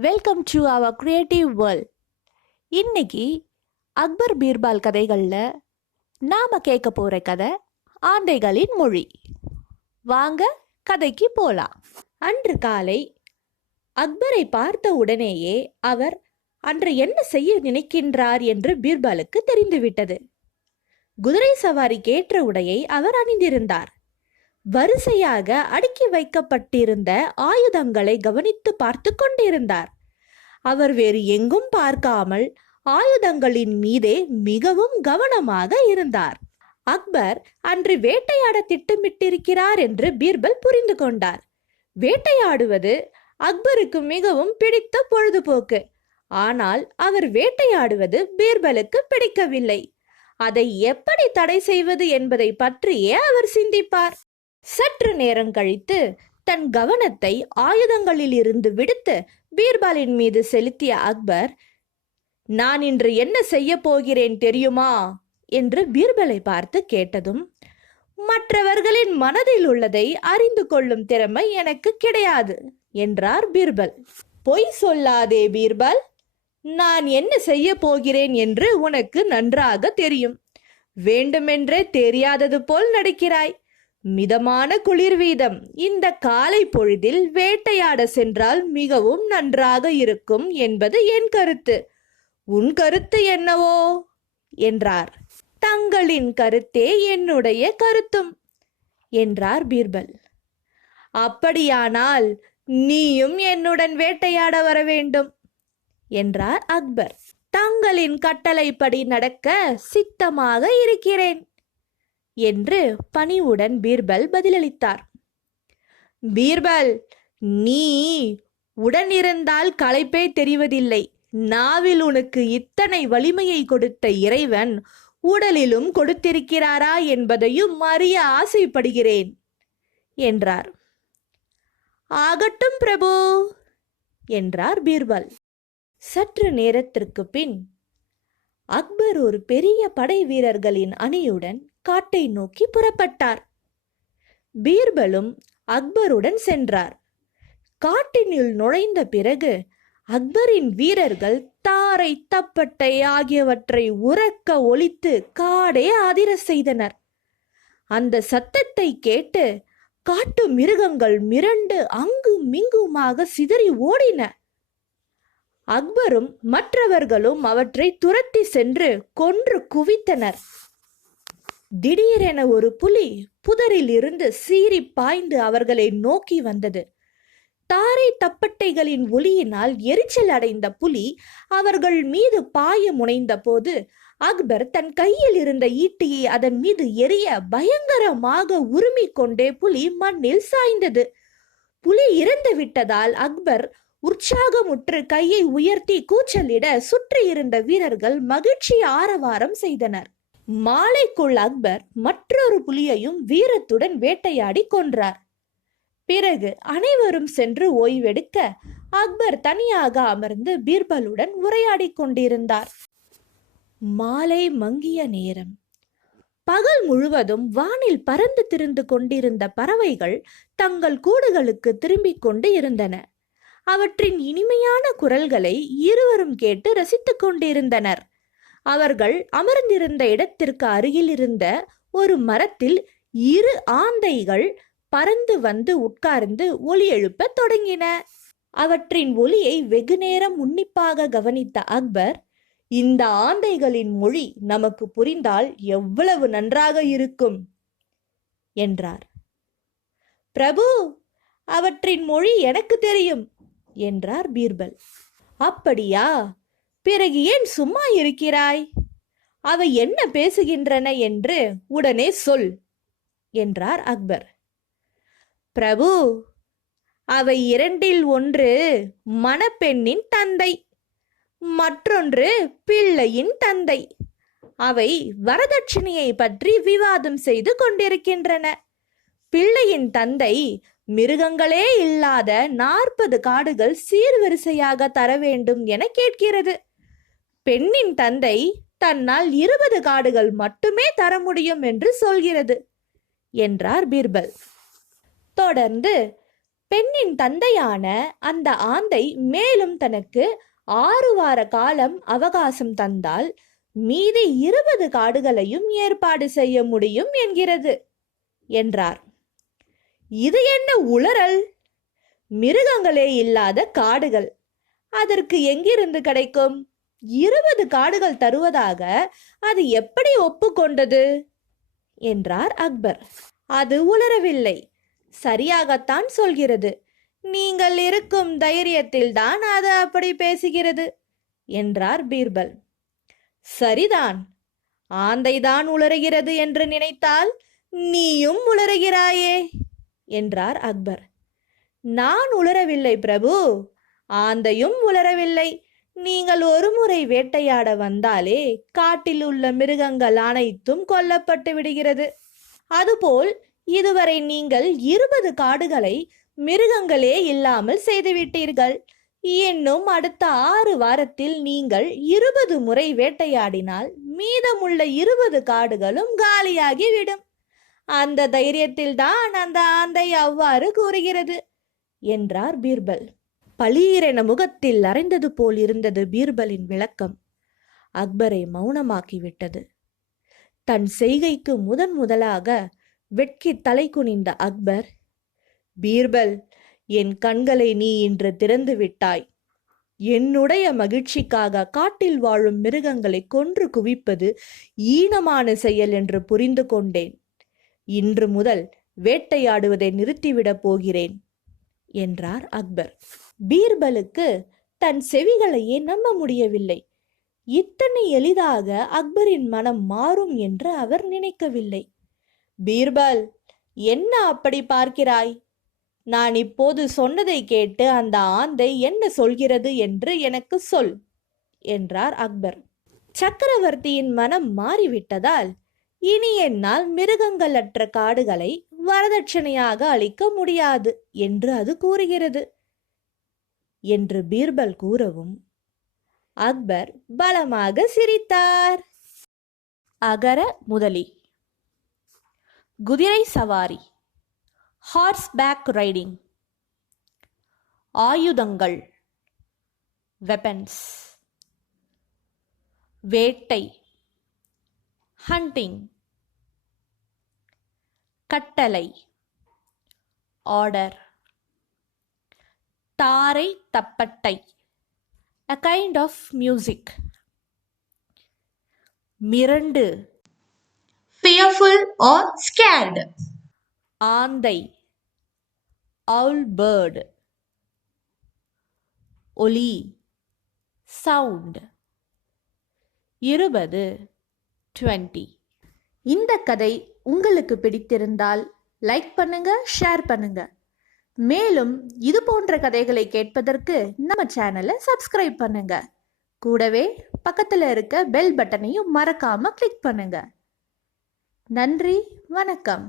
Welcome to our creative world இன்னைக்கு அக்பர் பீர்பால் கதைகளில் நாம் கேட்க போகிற கதை ஆந்தைகளின் மொழி. வாங்க கதைக்கு போகலாம் அன்று காலை அக்பரை பார்த்த உடனேயே அவர் அன்று என்ன செய்ய நினைக்கின்றார்? என்று பீர்பாலுக்கு தெரிந்துவிட்டது. குதிரை சவாரிக்கேற்ற உடையை அவர் அணிந்திருந்தார். வரிசையாக அடுக்கி வைக்கப்பட்டிருந்த ஆயுதங்களை கவனித்து பார்த்து கொண்டிருந்தார். அவர் வேறு எங்கும் பார்க்காமல் ஆயுதங்களின் மீதே மிகவும் கவனமாக இருந்தார். அக்பர் அன்று வேட்டையாட திட்டமிட்டிருக்கிறார் என்று பீர்பல் புரிந்து கொண்டார். வேட்டையாடுவது அக்பருக்கு மிகவும் பிடித்த பொழுதுபோக்கு. ஆனால் அவர் வேட்டையாடுவது பீர்பலுக்கு பிடிக்கவில்லை. அதை எப்படி தடை செய்வது என்பதை பற்றியே அவர் சிந்திப்பார். சற்று நேரம் கழித்து தன் கவனத்தை ஆயுதங்களில் இருந்து விடுத்து பீர்பாலின் மீது செலுத்திய அக்பர் நான் இன்று என்ன செய்ய போகிறேன் தெரியுமா? என்று பீர்பலை பார்த்து கேட்டதும் மற்றவர்களின் மனதில் உள்ளதை அறிந்து கொள்ளும் திறமை எனக்கு கிடையாது என்றார் பீர்பல். பொய் சொல்லாதே பீர்பல். நான் என்ன செய்ய போகிறேன் என்று உனக்கு நன்றாக தெரியும். வேண்டுமென்றே தெரியாதது போல் நடிக்கிறாய். மிதமான குளிர் வீதம். இந்த காலை பொழுதில் வேட்டையாட சென்றால் மிகவும் நன்றாக இருக்கும் என்பது என் கருத்து. உன் கருத்து என்னவோ? என்றார். தங்களின் கருத்தே என்னுடைய கருத்தும் என்றார் பீர்பல். அப்படியானால் நீயும் என்னுடன் வேட்டையாட வர வேண்டும் என்றார் அக்பர். தங்களின் கட்டளைப்படி நடக்க சித்தமாக இருக்கிறேன். என்று பணிவுடன் பீர்பல் பதிலளித்தார். பீர்பல் நீ உடனிருந்தால் களைப்பே தெரிவதில்லை. நாவில் உனக்கு இத்தனை வலிமையை கொடுத்த இறைவன் உடலிலும் கொடுத்திருக்கிறாரா என்பதையும் அறிய ஆசைப்படுகிறேன் என்றார். ஆகட்டும் பிரபு என்றார் பீர்பல். சற்று நேரத்திற்கு பின் அக்பர் ஒரு பெரிய படை வீரர்களின் அணியுடன் காட்டை நோக்கி புறப்பட்டார். பீர்பலும் அக்பருடன் சென்றார். காட்டினுள் நுழைந்த பிறகு அக்பரின் வீரர்கள் தாரை தப்பட்டை ஆகியவற்றை உறக்க ஒழித்து காடே அதிர செய்தனர். அந்த சத்தத்தை கேட்டு காட்டு மிருகங்கள் மிரண்டு அங்கும் மிங்குமாக சிதறி ஓடின. அக்பரும் மற்றவர்களும் அவற்றை துரத்தி சென்று கொன்று குவித்தனர். திடீரென ஒரு புலி புதரில் இருந்து சீறி பாய்ந்து அவர்களை நோக்கி வந்தது. தாரை தப்பட்டைகளின் ஒளியினால் எரிச்சல் அடைந்த புலி அவர்கள் மீது பாய முனைந்த போது அக்பர் தன் கையில் இருந்த ஈட்டியை அதன் மீது எரிய பயங்கரமாக உருமிக் கொண்டே புலி மண்ணில் சாய்ந்தது. புலி இறந்து விட்டதால் அக்பர் உற்சாகமுற்று கையை உயர்த்தி கூச்சலிட சுற்றி இருந்த வீரர்கள் மகிழ்ச்சி ஆரவாரம் செய்தனர். மாலைக்குள் அக்பர் மற்றொரு புலியையும் வீரத்துடன் வேட்டையாடி கொன்றார். பிறகு அனைவரும் சென்று ஓய்வெடுக்க அக்பர் தனியாக அமர்ந்து பீர்பலுடன் உரையாடிக் கொண்டிருந்தார். மாலை மங்கிய நேரம். பகல் முழுவதும் வானில் பறந்து திரிந்து கொண்டிருந்த பறவைகள் தங்கள் கூடுகளுக்கு திரும்பிக் கொண்டு இருந்தன. அவற்றின் இனிமையான குரல்களை இருவரும் கேட்டு ரசித்துக் கொண்டிருந்தனர். அவர்கள் அமர்ந்திருந்த இடத்திற்கு அருகில் இருந்த ஒரு மரத்தில் இரு ஆந்தைகள் பறந்து வந்து உட்கார்ந்து ஒலி எழுப்பத் தொடங்கின. அவற்றின் ஒலியை வெகுநேரம் உன்னிப்பாக கவனித்த அக்பர் இந்த ஆந்தைகளின் மொழி நமக்கு புரிந்தால் எவ்வளவு நன்றாக இருக்கும் என்றார். பிரபு அவற்றின் மொழி எனக்கு தெரியும் என்றார் பீர்பல். அப்படியா? பிறகு ஏன் சும்மா இருக்கிறாய்? அவை என்ன பேசுகின்றன என்று உடனே சொல் என்றார் அக்பர். பிரபு அவை இரண்டில் ஒன்று மணப்பெண்ணின் தந்தை மற்றொன்று பிள்ளையின் தந்தை. அவை வரதட்சணையை பற்றி விவாதம் செய்து கொண்டிருக்கின்றன. பிள்ளையின் தந்தை மிருகங்களே இல்லாத நாற்பது காடுகள் சீர்வரிசையாக தர வேண்டும் என கேட்கிறது. பெண்ணின் தந்தை தன்னால் இருபது காடுகள் மட்டுமே தர முடியும் என்று சொல்கிறது என்றார் பீர்பல். தொடர்ந்து பெண்ணின் தந்தையான அந்த ஆந்தை மேலும் தனக்கு ஆறு வார காலம் அவகாசம் தந்தால் மீதி இருபது காடுகளையும் ஏற்பாடு செய்ய முடியும் என்கிறது என்றார். இது என்ன உளறல்? மிருகங்களே இல்லாத காடுகள் அதற்கு எங்கிருந்து கிடைக்கும்? இருபது காடுகள் தருவதாக அது எப்படி ஒப்புக்கொண்டது? என்றார் அக்பர். அது உளரவில்லை. சரியாகத்தான் சொல்கிறது. நீங்கள் இருக்கும் தைரியத்தில்தான் அது அப்படி பேசுகிறது என்றார் பீர்பல். சரிதான். ஆந்தைதான் உளறுகிறது என்று நினைத்தால் நீயும் உளறுகிறாயே என்றார் அக்பர். நான் உளரவில்லை பிரபு. ஆந்தையும் உளரவில்லை. நீங்கள் ஒருமுறை வேட்டையாட வந்தாலே காட்டில் உள்ள மிருகங்கள் அனைத்தும் கொல்லப்பட்டு விடுகிறது. அதுபோல் இதுவரை நீங்கள் இருபது காடுகளை மிருகங்களே இல்லாமல் செய்துவிட்டீர்கள். இன்னும் அடுத்த ஆறு வாரத்தில் நீங்கள் இருபது முறை வேட்டையாடினால் மீதமுள்ள இருபது காடுகளும் காலியாகிவிடும். அந்த தைரியத்தில்தான் அந்த ஆந்தை அவ்வாறு கூறுகிறது என்றார் பீர்பல். பளீரென முகத்தில் அரைந்தது போல் இருந்தது பீர்பலின் விளக்கம். அக்பரை மௌனமாக்கிவிட்டது. தன் செய்கைக்கு முதன் முதலாக வெட்கி தலை குனிந்த அக்பர் பீர்பல் என் கண்களை நீ இன்று திறந்து விட்டாய். என்னுடைய மகிழ்ச்சிக்காக காட்டில் வாழும் மிருகங்களை கொன்று குவிப்பது ஈனமான செயல் என்று புரிந்து கொண்டேன். இன்று முதல் வேட்டையாடுவதை நிறுத்திவிடப் போகிறேன் என்றார் அக்பர். பீர்பலுக்கு தன் செவிகளையே நம்ப முடியவில்லை. இத்தனை எளிதாக அக்பரின் மனம் மாறும் என்று அவர் நினைக்கவில்லை. பீர்பல் என்ன அப்படி பார்க்கிறாய்? நான் இப்போது சொன்னதை கேட்டு அந்த ஆந்தை என்ன சொல்கிறது என்று எனக்கு சொல் என்றார் அக்பர். சக்கரவர்த்தியின் மனம் மாறிவிட்டதால் இனி என்னால் மிருகங்களற்ற காடுகளை வரதட்சணையாக அளிக்க முடியாது என்று அது கூறுகிறது. என்று பீர்பல் கூறவும் அக்பர் பலமாக சிரித்தார். அகர முதலி. குதிரை சவாரி. ஹார்ஸ் பேக் ரைடிங் ஆயுதங்கள். வெப்பன்ஸ் வேட்டை. ஹண்டிங் கட்டளை. ஆர்டர் தாரை தப்பட்டை. A kind of music. மிரண்டு. Fearful or scared, ஆந்தை. அவுல் பேர்டு ஒலி. சவுண்ட் இருபது டுவெண்ட்டி இந்த கதை உங்களுக்கு பிடித்திருந்தால் லைக் பண்ணுங்க ஷேர் பண்ணுங்க. மேலும் இது போன்ற கதைகளை கேட்பதற்கு நம்ம சேனலை சப்ஸ்கிரைப் பண்ணுங்க. கூடவே பக்கத்தில் இருக்க பெல் பட்டனையும் மறக்காம கிளிக் பண்ணுங்க. நன்றி வணக்கம்.